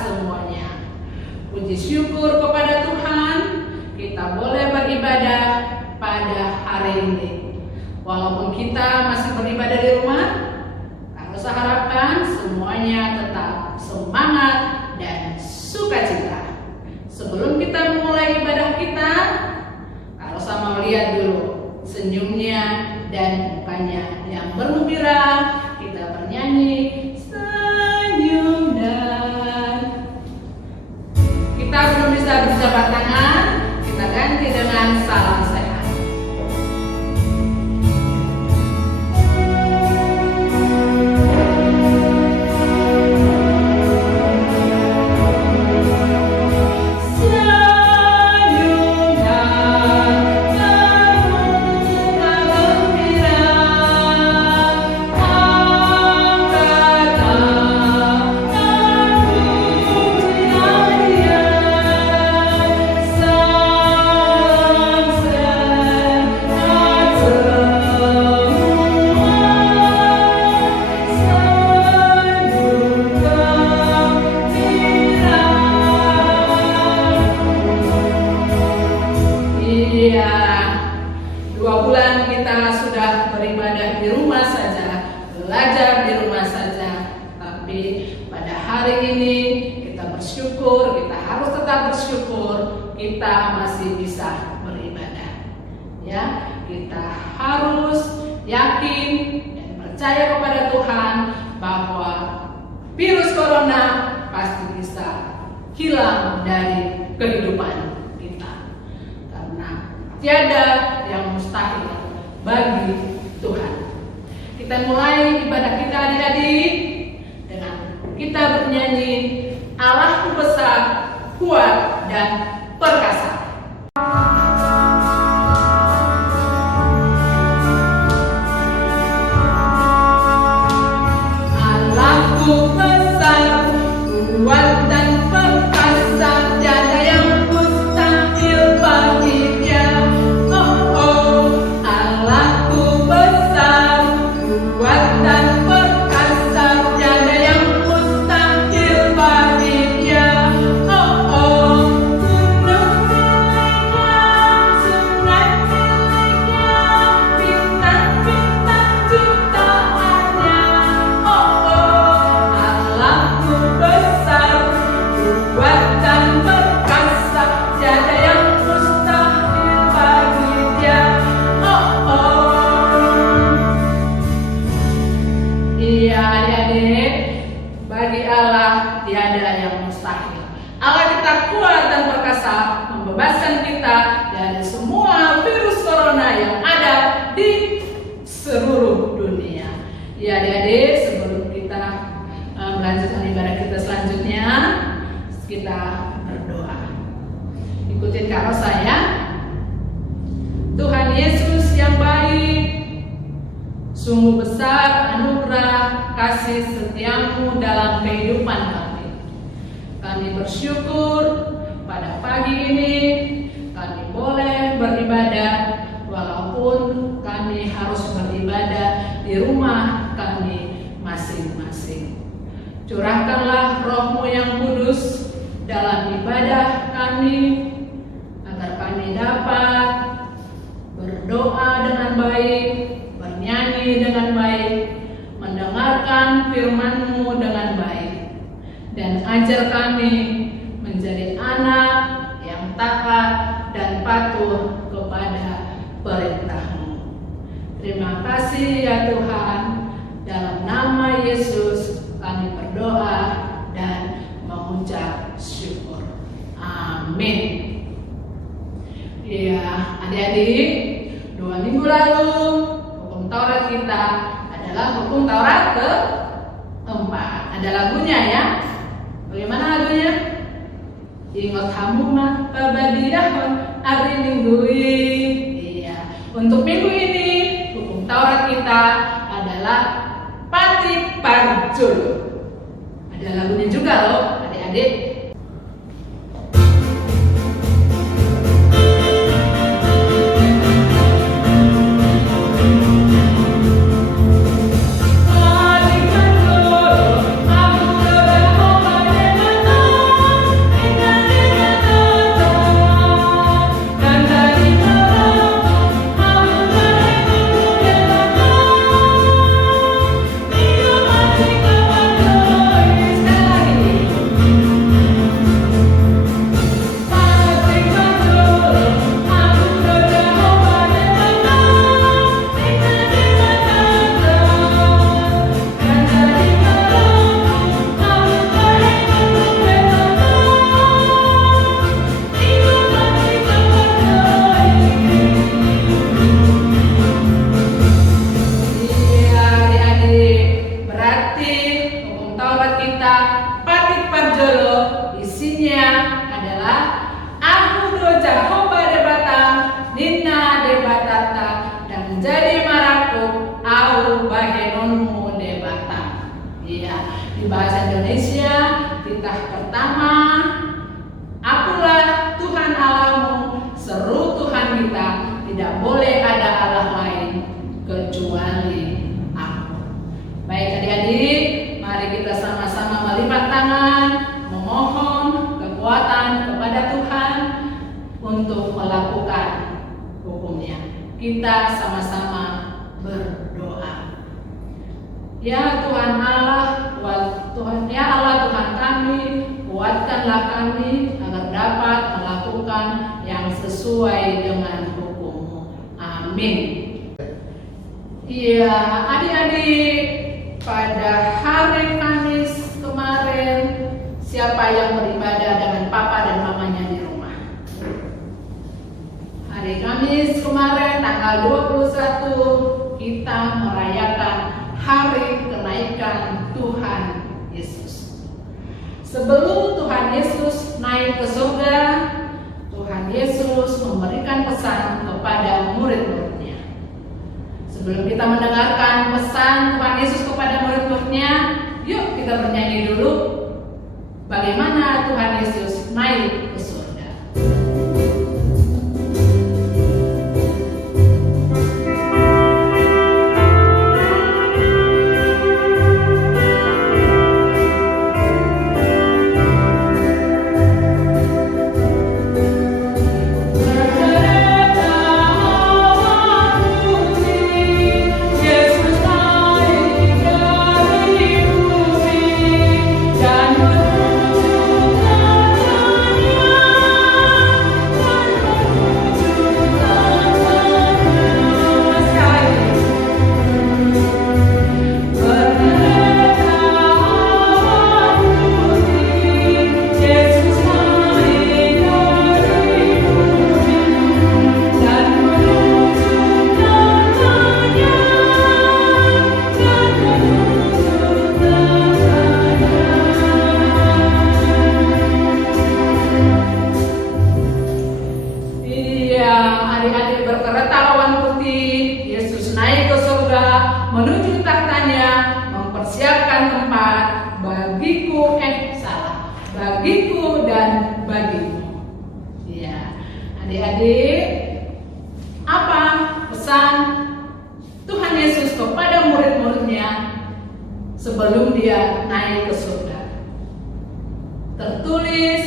semuanya. Puji syukur kepada Tuhan, kita boleh beribadah pada hari ini. Walaupun kita masih beribadah di rumah, saya harapkan semuanya tetap semangat dan sukacita. Sebelum kita memulai ibadah kita, kalau saya mau lihat dulu senyumnya dan mukanya yang bergembira, kita bernyanyi senyum dan kita belum bisa berjabat tangan, kita ganti dengan salam sehat. Kita masih bisa beribadah, ya. Kita harus yakin dan percaya kepada Tuhan bahwa virus corona pasti bisa hilang dari kehidupan kita, karena tiada yang mustahil bagi Tuhan. Kita mulai ibadah kita adik-adik dengan kita bernyanyi Allahku besar, kuat dan perkasa. Allahku besar, kuat dan perkasa, tiada yang mustahil baginya. Allahku besar, kuat dan perkasa, tiada yang mustahil baginya. Bagi Allah tiada yang mustahil. Allah kita kuat dan perkasa, membebaskan kita dari semua virus corona yang ada di seluruh dunia. Ya adik-adik, sebelum kita melanjutkan ibadah kita selanjutnya, kita berdoa. Ikutin karo saya. Tuhan Yesus yang baik, sungguh besar anugerah kasih setiamu dalam kehidupan kami. Kami bersyukur pada pagi ini kami boleh beribadah, walaupun kami harus beribadah di rumah kami masing-masing. Curahkanlah Roh-Mu yang kudus dalam ibadah kami, agar kami dapat berdoa dengan baik, bernyanyi dengan baik, mendengarkan firman-Mu dengan baik, dan ajar kami menjadi anak yang taat dan patuh kepada perintah-Mu. Terima kasih ya Tuhan, dalam nama Yesus kami berdoa dan mengucap syukur. Amin. Ya adik-adik, 2 minggu lalu hukum Taurat kita adalah hukum Taurat ke-4. Ada lagunya ya. Bagaimana lagunya? Ingat kamu mah pabadiahon hari minggu ini. Iya. Untuk minggu ini hukum Taurat kita adalah Pati Parjul. Ada lagunya juga loh adik-adik. Oh seru Tuhan kita, tidak boleh ada Allah lain kecuali Aku. Baik adik-adik, mari kita sama-sama melipat tangan, memohon kekuatan kepada Tuhan untuk melakukan hukumnya. Kita sama-sama berdoa. Ya Tuhan Allah, ya Allah Tuhan kami, kuatkanlah kami agar dapat melakukan yang sesuai dengan hukum-Mu. Amin. Iya, adik-adik, pada hari Kamis kemarin, siapa yang beribadah dengan papa dan mamanya di rumah? Hari Kamis kemarin, tanggal 21, kita merayakan hari kenaikan Tuhan Yesus. Sebelum Tuhan Yesus naik ke surga, Tuhan Yesus memberikan pesan kepada murid-muridnya. Sebelum kita mendengarkan pesan Tuhan Yesus kepada murid-muridnya, yuk kita bernyanyi dulu bagaimana Tuhan Yesus naik ke surga. Bagiku dan bagimu. Ya, adik-adik, apa pesan Tuhan Yesus kepada murid-muridnya sebelum dia naik ke surga? Tertulis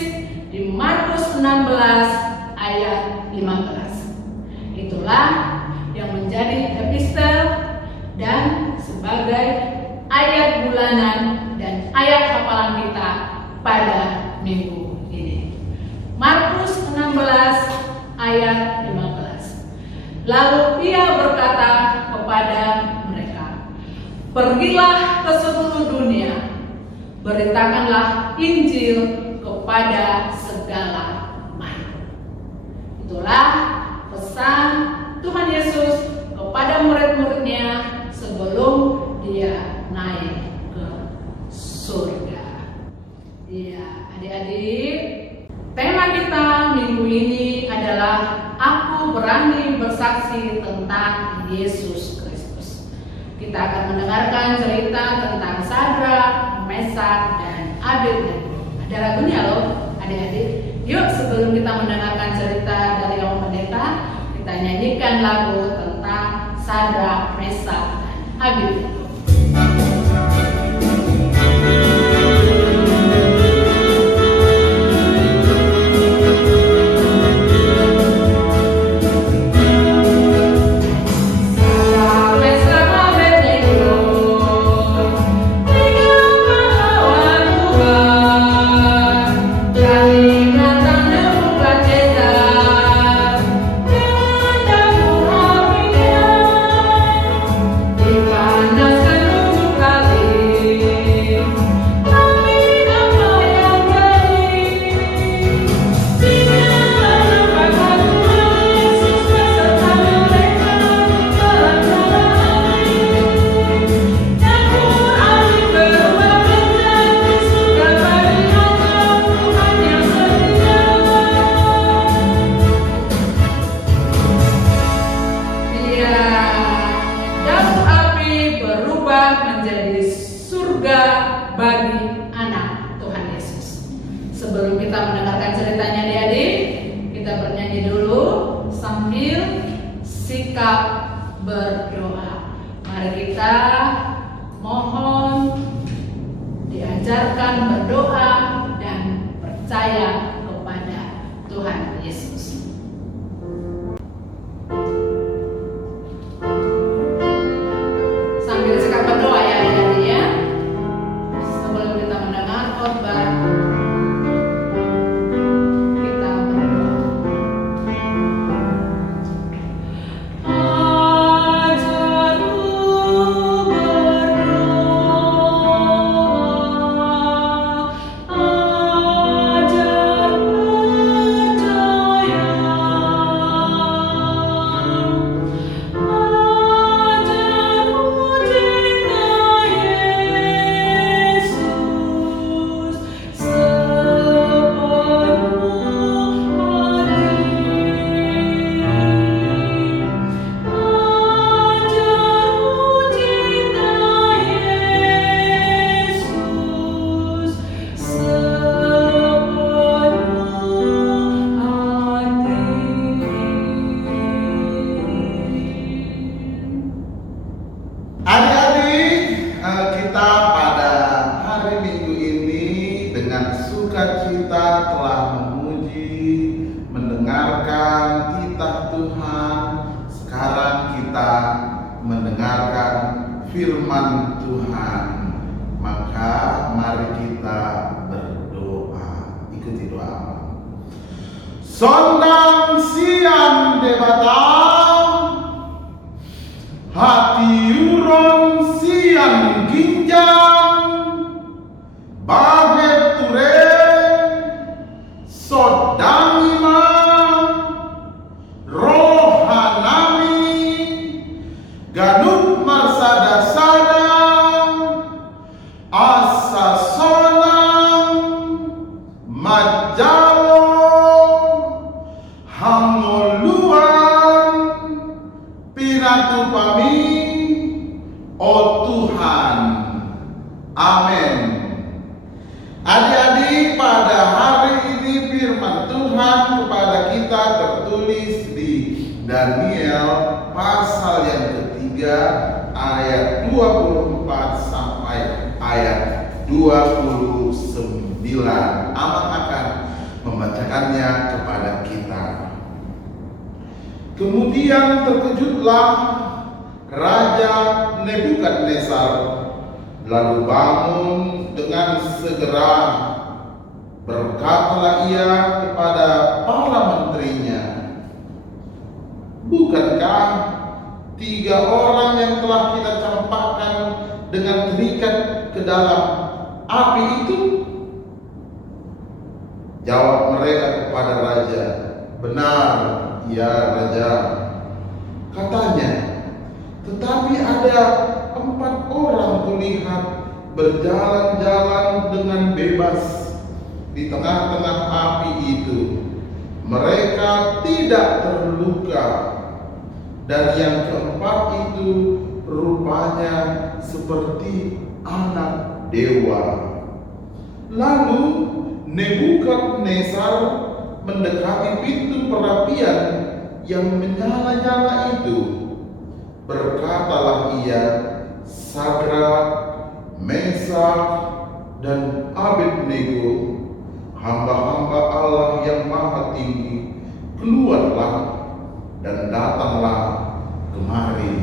di Markus 16 ayat 15. Itulah yang menjadi epistel dan sebagai ayat bulanan dan ayat hafalan kita pada minggu ini. Markus 16 ayat 15. Lalu ia berkata kepada mereka, "Pergilah ke seluruh dunia, beritakanlah Injil kepada segala makhluk." Itulah pesan Tuhan Yesus kepada murid-muridnya sebelum dia naik ke surga. Iya, adik-adik, tema kita minggu ini adalah Aku berani bersaksi tentang Yesus Kristus. Kita akan mendengarkan cerita tentang Sadrak, Mesak, dan Abednego. Ada lagunya loh, adik-adik. Yuk sebelum kita mendengarkan cerita dari Om Pendeta, kita nyanyikan lagu tentang Sadrak, Mesak, dan Abednego. kita bernyanyi dulu sambil sikap berdoa. Mari kita mohon diajarkan berdoa dan percaya kepada Tuhan Yesus. Sambil sikap berdoa ya adik-adik ya. Sebelum kita mendengar khotbah, kita berdoa. Kita pada hari Minggu ini dengan sukacita telah memuji, mendengarkan kitab Tuhan. Sekarang kita mendengarkan firman Tuhan. Maka mari kita berdoa. Ikuti doa. Sondang siang debatang, hati uron siang ginjang, baget ture sodang imam, rohanami ganut marsada sadang, asa sonang majalo hangoluan pinatu pami, oh Tuhan. Amin. Adik-adik, pada hari ini firman Tuhan kepada kita tertulis di Daniel pasal yang ketiga ayat 24 sampai ayat 29. Aman akan membacakannya kepada kita. Kemudian terkejutlah Raja Nebukadnezar, lalu bangun dengan segera. Berkatalah ia kepada para menterinya, bukankah 3 orang yang telah kita campakkan dengan terikat ke dalam api itu? Jawab mereka kepada raja, benar ya raja. Katanya, tetapi ada 4 orang kulihat berjalan-jalan dengan bebas di tengah-tengah api itu. Mereka tidak terluka, dan yang keempat itu rupanya seperti anak dewa. Lalu Nebukadnezar mendekati pintu perapian yang menyala-nyala itu. Berkatalah ia, Sadrak, Mesak, dan Abednego, hamba-hamba Allah yang maha tinggi, keluarlah dan datanglah kemari.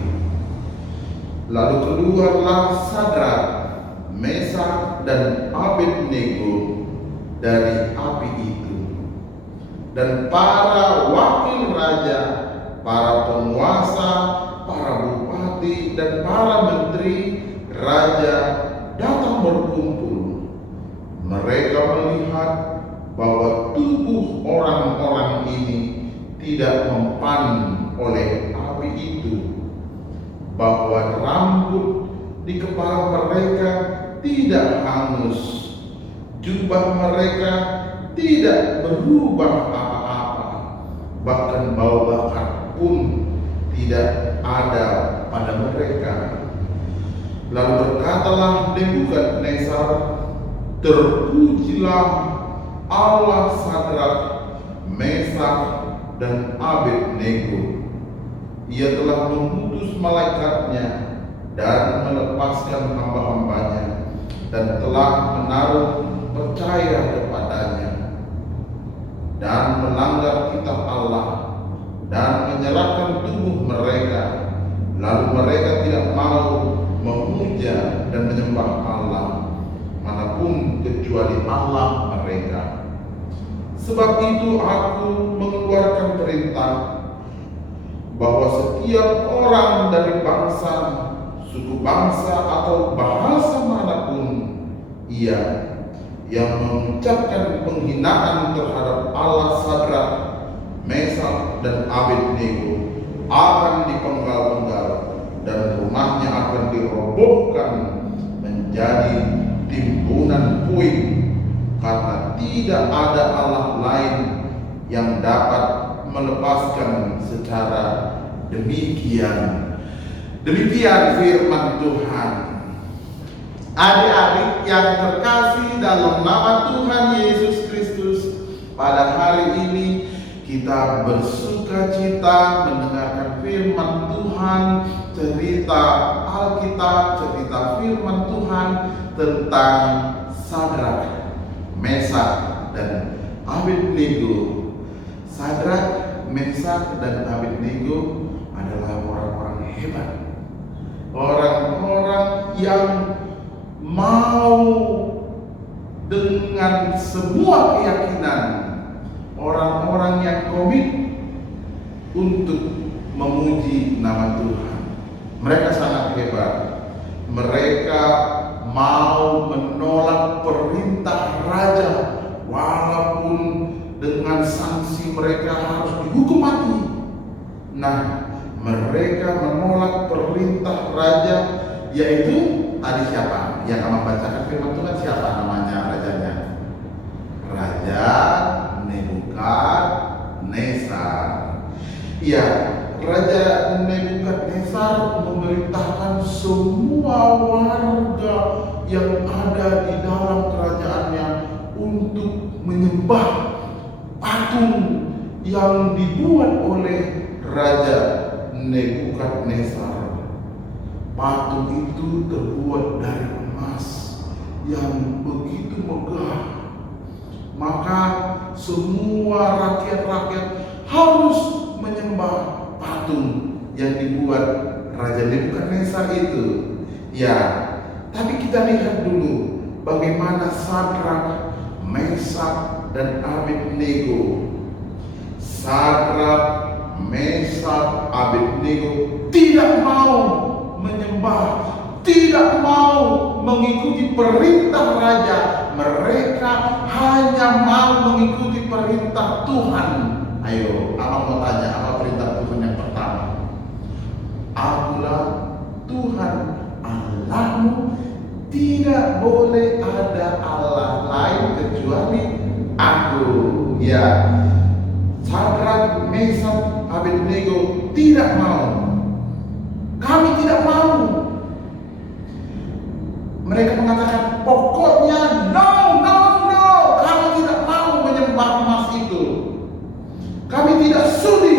Lalu keluarlah Sadrak, Mesak, dan Abednego dari api itu. Dan para wakil raja, para penguasa, para bupati, dan para menteri raja datang berkumpul. Mereka melihat bahwa tubuh orang-orang ini tidak mempan oleh api itu, bahwa rambut di kepala mereka tidak hangus, jubah mereka tidak berubah apa-apa, bahkan bau bakar pun tidak ada pada mereka. Lalu berkatalah Nebukadnezar, terpujilah Allah Sadrak, Mesak, dan Abednego. Ia telah mengutus malaikatnya dan melepaskan hamba-hambanya, dan telah menaruh percaya kepadanya, dan melanggar kitab Allah, dan menyerahkan tubuh mereka. Lalu mereka tidak mau memuja dan menyembah Allah manapun kecuali Allah mereka. Sebab itu aku mengeluarkan perintah bahwa setiap orang dari bangsa, suku bangsa, atau bahasa manapun ia yang mengucapkan penghinaan terhadap Allah Sadrak, Mesak, dan Abednego akan dipenggal-penggal, dan rumahnya akan dirobohkan menjadi timbunan puing, karena tidak ada Allah lain yang dapat melepaskan secara demikian. Demikian firman Tuhan. Adik-adik yang terkasih dalam nama Tuhan Yesus Kristus, pada hari ini kita bersuka cita mendengarkan firman Tuhan, cerita Alkitab, cerita firman Tuhan tentang Sadrak, Mesak, dan Abednego. Sadrak, Mesak, dan Abednego adalah orang-orang hebat, orang-orang yang mau dengan semua keyakinan, orang-orang yang komit untuk memuji nama Tuhan. Mereka sangat hebat. Mereka mau menolak perintah raja, walaupun dengan sanksi mereka harus dihukum mati. Nah, mereka menolak perintah raja, yaitu tadi siapa? Yang akan membacakan firman Tuhan siapa namanya rajanya? Raja Nebukadnezar. Ya, Raja Nebukadnezar memerintahkan semua warga yang ada di dalam kerajaannya untuk menyembah patung yang dibuat oleh Raja Nebukadnezar. Patung itu terbuat dari emas yang begitu megah. Maka semua rakyat-rakyat harus menyembah patung yang dibuat Raja Nebukadnezar itu. Ya, tapi kita lihat dulu bagaimana Sadrak, Mesak, dan Abednego. Sadrak, Mesak, Abednego tidak mau menyembah, tidak mau mengikuti perintah raja. Mereka hanya mau mengikuti perintah Tuhan. Ayo, abang mau tanya, apa perintah Tuhan yang pertama? Akulah Tuhan Allahmu, tidak boleh ada Allah lain kecuali Aku. Ya, Sadrak, Mesak, Abednego tidak mau. Kami tidak mau. Mereka mengatakan, pokoknya no. Kami tidak mau menyembah emas itu. Kami tidak sudi.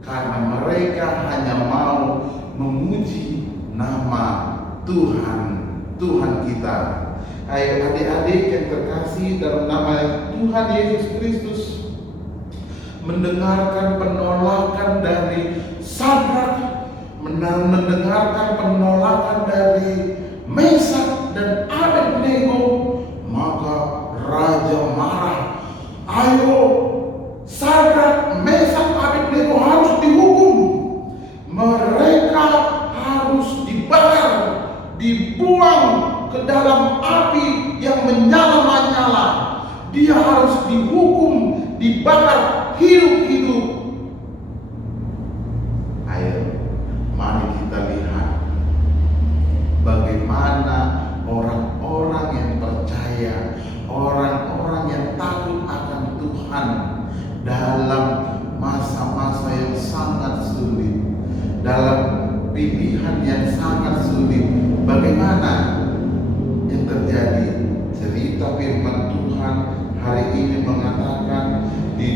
Karena mereka hanya mau memuji nama Tuhan kita. Ayo adik-adik yang terkasih dalam nama Tuhan Yesus Kristus, mendengarkan penolakan dari Sadrak, mendengarkan penolakan dari Mesak dan Abednego, maka raja marah. Ayo, Sadrak, Mesak, Abednego harus dihukum. Mereka harus dibakar, dibuang ke dalam api yang menyala-nyala. Dia harus dihukum, dibakar hidup-hidup. Ayo, mari kita lihat bagaimana orang-orang yang percaya, orang-orang yang takut akan Tuhan dalam masa-masa yang sangat sulit, dalam pilihan yang sangat sulit. Bagaimana yang terjadi? Cerita firman Tuhan hari ini mengatakan di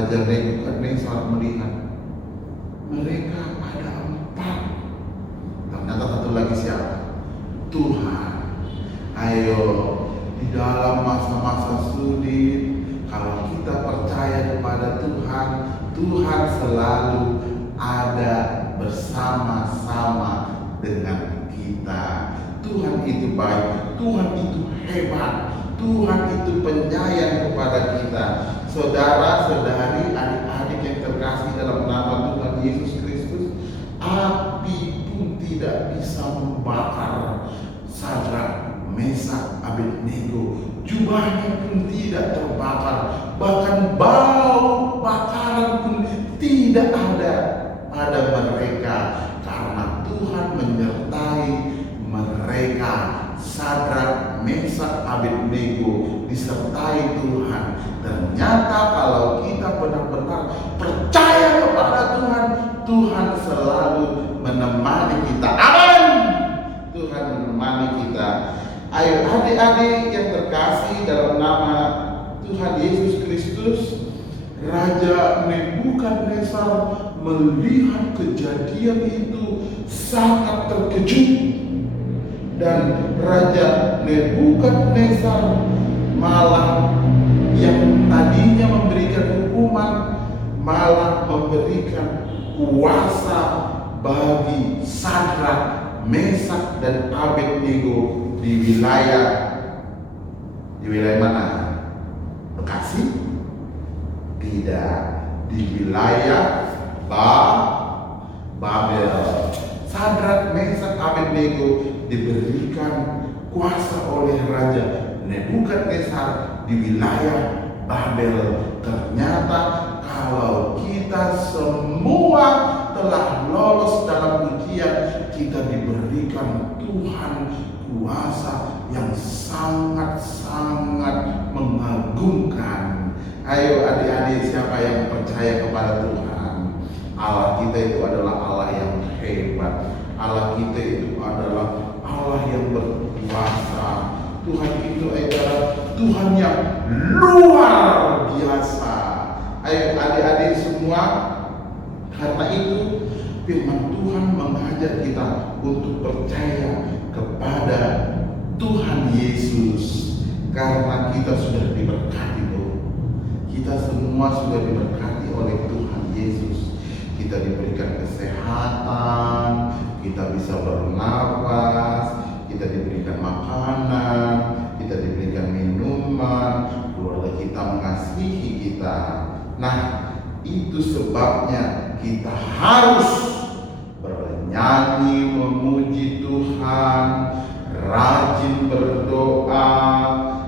Raja Nebukadnezar melihat mereka ada 4. Ternyata satu lagi siapa? Tuhan. Ayo, di dalam masa-masa sulit, kalau kita percaya kepada Tuhan, Tuhan selalu ada bersama-sama dengan kita. Tuhan itu baik, Tuhan itu hebat, Tuhan itu penyayang kepada kita. Saudara-saudari, adik-adik yang terkasih dalam nama Tuhan Yesus Kristus, api pun tidak bisa membakar Sadrak, Mesak, Abednego. Jubahnya pun tidak terbakar, bahkan bau bakaran pun tidak ada pada mereka, karena Tuhan menyertai mereka. Sadrak, Mesak, Abednego disertai Tuhan. Ternyata kalau kita benar-benar percaya kepada Tuhan, Tuhan selalu menemani kita. Amin. Tuhan menemani kita. Ayo adik-adik yang terkasih dalam nama Tuhan Yesus Kristus, Raja Nebukadnezar melihat kejadian itu sangat terkejut. Dan Raja Nebukadnezar malah yang tadinya memberikan hukuman, malah memberikan kuasa bagi Sadrak, Mesak, dan Abednego di wilayah mana? Bekasi? Tidak, di wilayah Babel. Sadrak, Mesak, Abednego diberikan kuasa oleh Raja Nebukadnezar di wilayah Babel. Ternyata kalau kita semua telah lolos dalam ujian, kita diberikan Tuhan kuasa yang sangat-sangat mengagumkan. Ayo adik-adik, siapa yang percaya kepada Tuhan? Allah kita itu adalah Allah yang hebat. Allah kita itu adalah Allah yang berkuasa. Tuhan itu adalah Tuhan yang luar biasa. Ayo adik-adik semua, karena itu firman Tuhan mengajak kita untuk percaya kepada Tuhan Yesus. Karena kita sudah diberkati loh. Kita semua sudah diberkati oleh Tuhan Yesus. Kita diberikan kesehatan, kita bisa bernapas, kita diberikan makanan, kita diberikan minuman, keluarga kita mengasihi kita. Nah, itu sebabnya kita harus bernyanyi memuji Tuhan, rajin berdoa,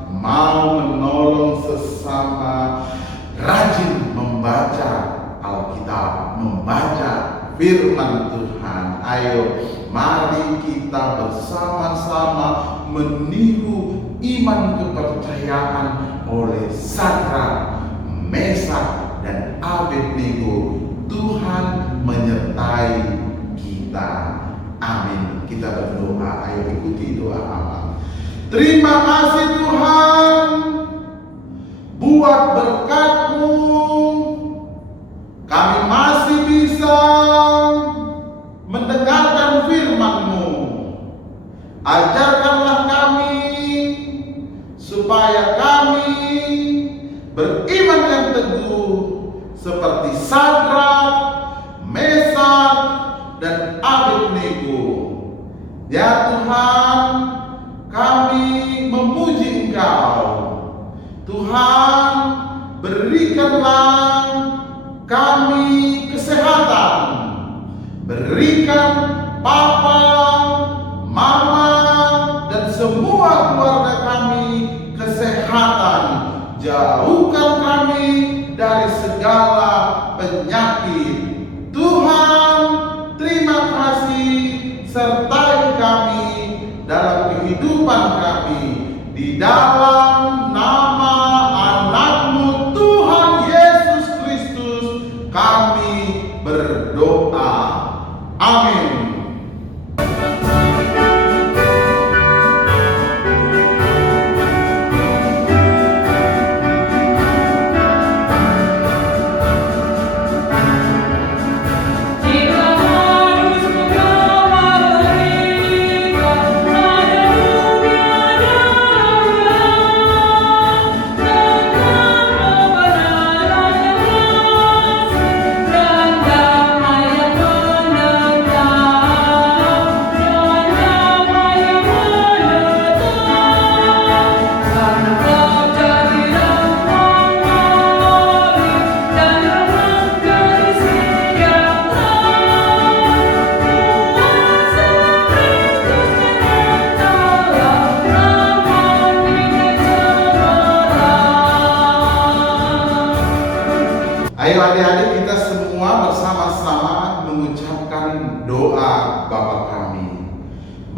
mau menolong sesama, rajin membaca Alkitab, membaca firman Tuhan. Ayo, mari kita bersama-sama meniru iman kepercayaan oleh Sadrak, Mesak, dan Abednego. Tuhan menyertai kita. Amin. Kita berdoa. Ayo ikuti doa amal. Terima kasih Tuhan buat berkat-Mu. Kami masih bisa mendengarkan firman-Mu. Ajarkanlah kami supaya kami beriman yang teguh seperti Sadrak, Mesak, dan Abednego. Ya Tuhan, kami memuji Engkau. Tuhan, berikanlah kami kesehatan. Berikan Papa, Mama, dan semua keluarga kami kesehatan. Jauhkan kami dari segala penyakit. Tuhan, terima kasih, sertai kami dalam kehidupan kami. Di dalam nama anak-Mu Tuhan Yesus Kristus kami berdoa. Amin.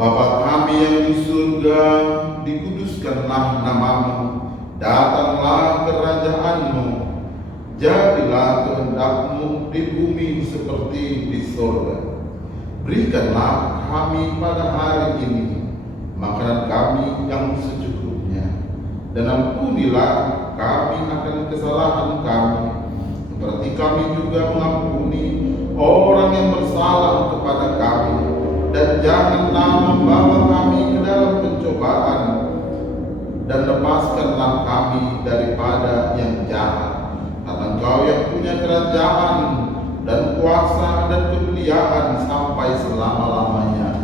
Bapa kami yang di surga, dikuduskanlah namamu, datanglah kerajaan-Mu, jadilah kehendak-Mu di bumi seperti di surga. Berikanlah kami pada hari ini makanan kami yang secukupnya, dan ampunilah kami akan kesalahan kami, seperti kami juga mengampuni orang yang bersalah kepada kami. Dan janganlah membawa kami ke dalam pencobaan, dan lepaskanlah kami daripada yang jahat. Karena Engkau yang punya kerajaan dan kuasa dan kemuliaan sampai selama-lamanya.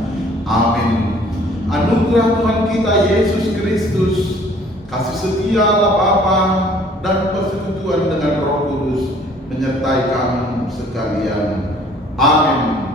Amin. Anugerah Tuhan kita Yesus Kristus, kasih setia Allah Bapa, dan persekutuan dengan Roh Kudus menyertai kamu sekalian. Amin.